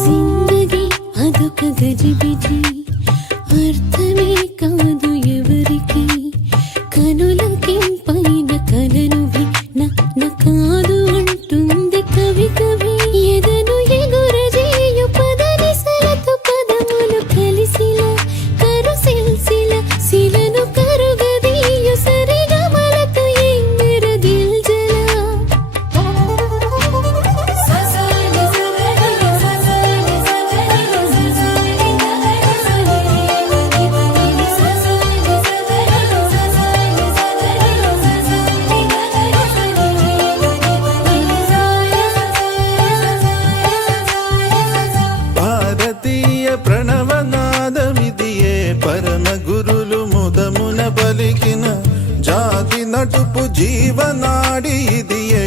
జిందగీ అదొక గజిబిజి, అర్థమే కాదు ఎవరికి. కనులకి పైన కలను కాదు అంటుంది కవి కవి. ఎదను ఎగురజేయు పదనిసలతో పదములు కలిసిలా కరుసిల్సిల శిలను కరుగదీయు సరిగమలతో ఎందర దిల్జలా. భారతీయ ప్రణవనాదమిదియే పరమ గురులు ముదమున పలికిన జాతి నటుపు జీవనాడి ఇదియే